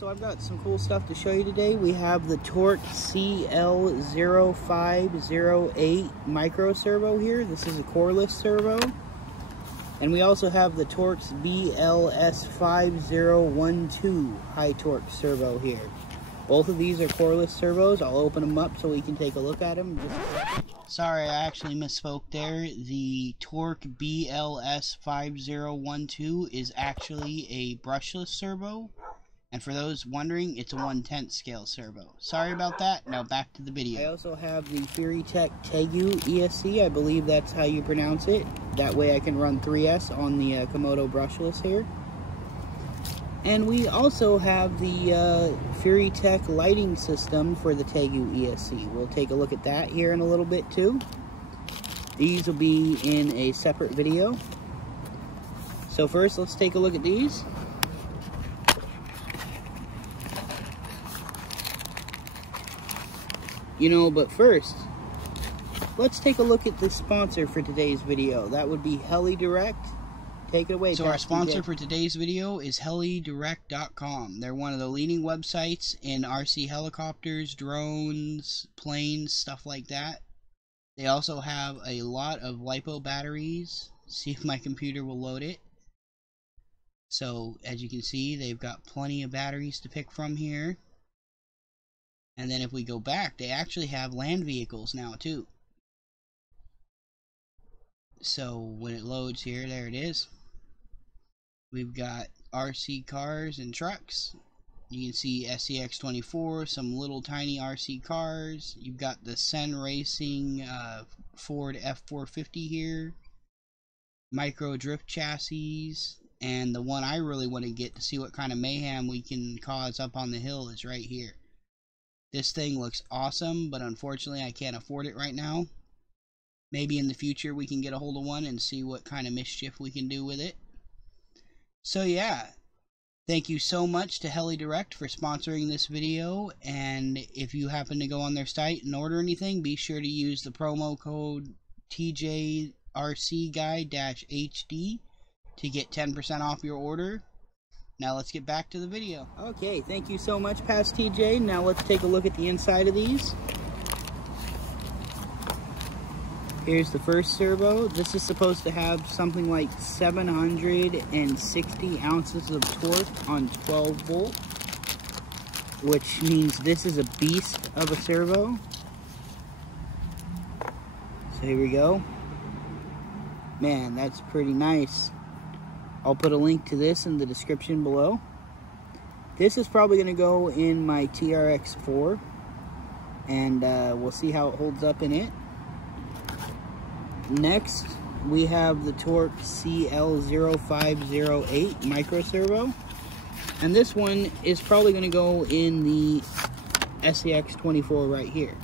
So I've got some cool stuff to show you today. We have the Torq CL0508 micro servo here. This is a coreless servo. And we also have the Torq BLS5012 high torque servo here. Both of these are coreless servos. I'll open them up so we can take a look at them. Sorry, I actually misspoke there. The Torq BLS5012 is actually a brushless servo. And for those wondering, it's a 1/10 scale servo. Sorry about that. Now back to the video. I also have the Torq ESC. I believe that's how you pronounce it. That way I can run 3S on the Komodo brushless here. And we also have the Torq lighting system for the Torq ESC. We'll take a look at that here in a little bit too. These will be in a separate video. So first, let's take a look at these. But first, let's take a look at the sponsor for today's video. That would be HeliDirect. Take it away. So our sponsor for today's video is helidirect.com. They're one of the leading websites in RC helicopters, drones, planes, stuff like that. They also have a lot of LiPo batteries. See if my computer will load it. So as you can see, they've got plenty of batteries to pick from here. And then if we go back, they actually have land vehicles now too. So when it loads here, there it is. We've got RC cars and trucks. You can see Scx24, some little tiny RC cars. You've got the Sen Racing Ford F450 here. Micro drift chassis. And the one I really want to get to see what kind of mayhem we can cause up on the hill is right here. This thing looks awesome, but unfortunately I can't afford it right now. Maybe in the future we can get a hold of one and see what kind of mischief we can do with it. So yeah, thank you so much to HeliDirect for sponsoring this video, and if you happen to go on their site and order anything, be sure to use the promo code TJRCguy-HD to get 10% off your order. Now let's get back to the video. Okay, thank you so much, Past TJ. Now let's take a look at the inside of these. Here's the first servo. This is supposed to have something like 760 ounces of torque on 12 volt, which means this is a beast of a servo. So here we go. Man, that's pretty nice. I'll put a link to this in the description below. This is probably going to go in my TRX4, and we'll see how it holds up in it. Next, we have the Torq CL0508 micro servo, and this one is probably going to go in the Scx24 right here.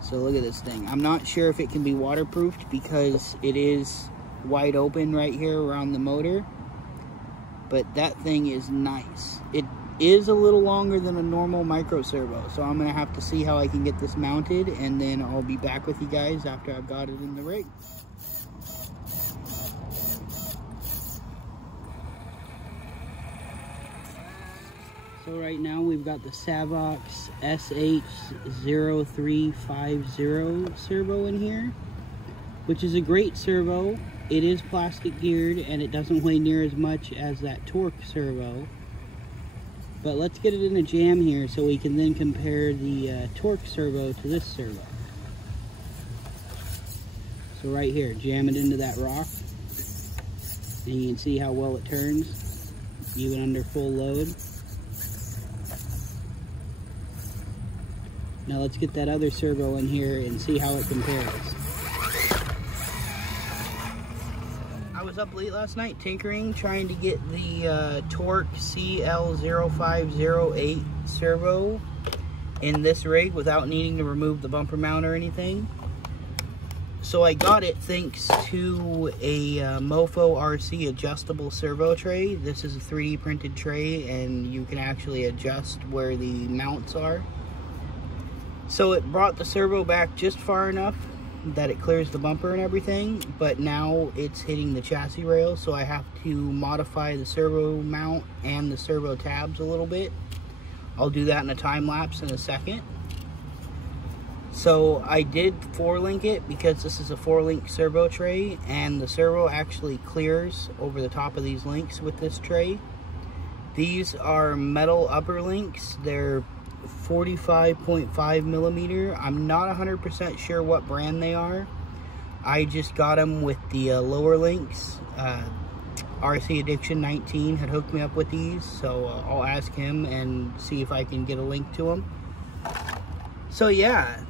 So look at this thing. I'm not sure if it can be waterproofed because it is wide open right here around the motor, but that thing is nice. It is a little longer than a normal micro servo, so I'm gonna have to see how I can get this mounted, and then I'll be back with you guys after I've got it in the rig. So right now we've got the Savox SH0350 servo in here, which is a great servo. It is plastic geared and it doesn't weigh near as much as that Torq servo. But let's get it in a jam here so we can then compare the Torq servo to this servo. So right here, jam it into that rock, and you can see how well it turns, even under full load. Now let's get that other servo in here and see how it compares. I was up late last night tinkering, trying to get the Torq CL0508 servo in this rig without needing to remove the bumper mount or anything. So I got it thanks to a Mofo RC adjustable servo tray. This is a 3D printed tray, and you can actually adjust where the mounts are. So it brought the servo back just far enough that it clears the bumper and everything, but now it's hitting the chassis rail, so I have to modify the servo mount and the servo tabs a little bit. I'll do that in a time lapse in a second. So I did 4-link it because this is a 4-link servo tray, and the servo actually clears over the top of these links with this tray. These are metal upper links. They're 45.5 millimeter. I'm not 100% sure what brand they are. I just got them with the lower links. RC Addiction 19 had hooked me up with these, so I'll ask him and see if I can get a link to them. So yeah,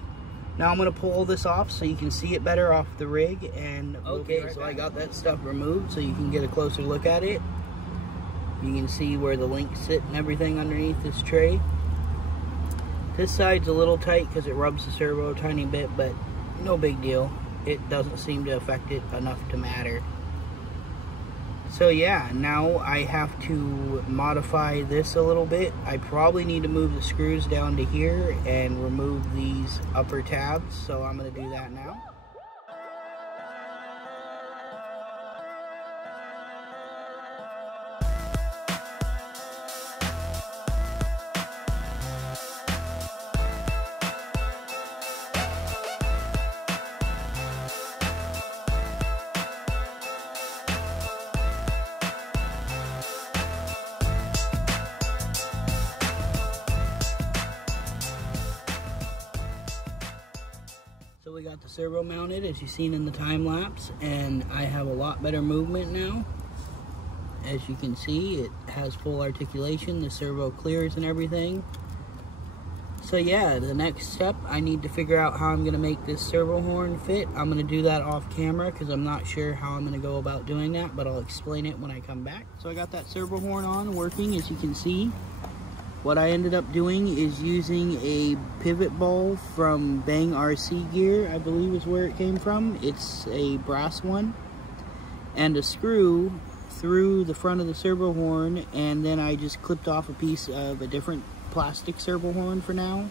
now I'm gonna pull this off so you can see it better off the rig. And okay, so I got that stuff removed so you can get a closer look at it. You can see where the links sit and everything underneath this tray. This side's a little tight because it rubs the servo a tiny bit, but no big deal. It doesn't seem to affect it enough to matter. So yeah, now I have to modify this a little bit. I probably need to move the screws down to here and remove these upper tabs, so I'm going to do that now. So we got the servo mounted, as you've seen in the time lapse, and I have a lot better movement now. As you can see, it has full articulation, the servo clears and everything. So yeah, the next step, I need to figure out how I'm going to make this servo horn fit. I'm going to do that off camera because I'm not sure how I'm going to go about doing that, but I'll explain it when I come back. So I got that servo horn on, working, as you can see. What I ended up doing is using a pivot ball from Bang RC Gear, I believe is where it came from. It's a brass one. And a screw through the front of the servo horn, and then I just clipped off a piece of a different plastic servo horn for now.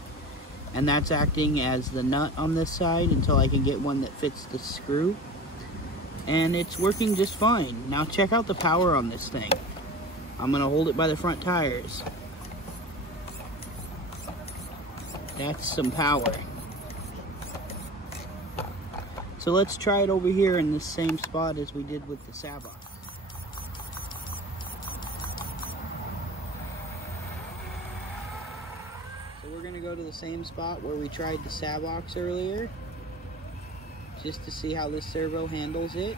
And that's acting as the nut on this side until I can get one that fits the screw. And it's working just fine. Now check out the power on this thing. I'm going to hold it by the front tires. That's some power. So let's try it over here in the same spot as we did with the Savox. So we're going to go to the same spot where we tried the Savox earlier, just to see how this servo handles it.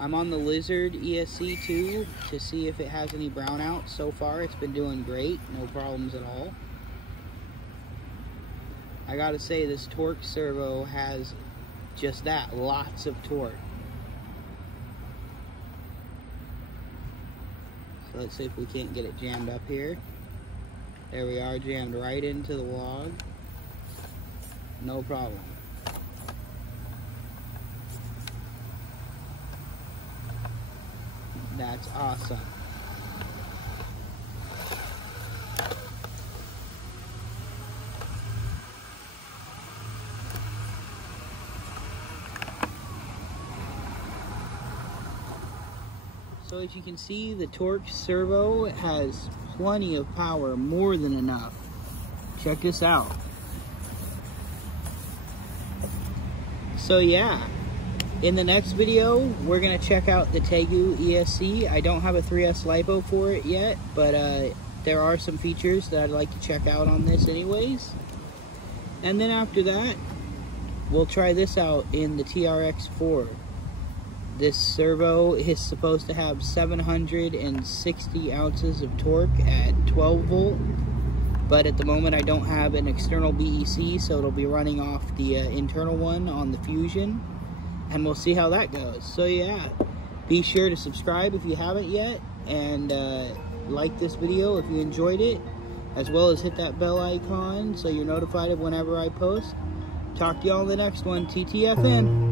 I'm on the Lizard ESC2 to see if it has any brownouts. So far it's been doing great, no problems at all. I gotta say, this Torq servo has just that, lots of torque. So let's see if we can't get it jammed up here. There we are, jammed right into the log. No problem. That's awesome. So as you can see, the Torq servo has plenty of power, more than enough. Check this out. So yeah, in the next video, we're gonna check out the Tegu ESC. I don't have a 3S LiPo for it yet, but there are some features that I'd like to check out on this anyways. And then after that, we'll try this out in the TRX4. This servo is supposed to have 760 ounces of torque at 12 volt, but at the moment I don't have an external BEC, so it'll be running off the internal one on the Fusion, and we'll see how that goes. So yeah, be sure to subscribe if you haven't yet, and like this video if you enjoyed it, as well as hit that bell icon so you're notified of whenever I post. Talk to y'all in the next one. TTFN.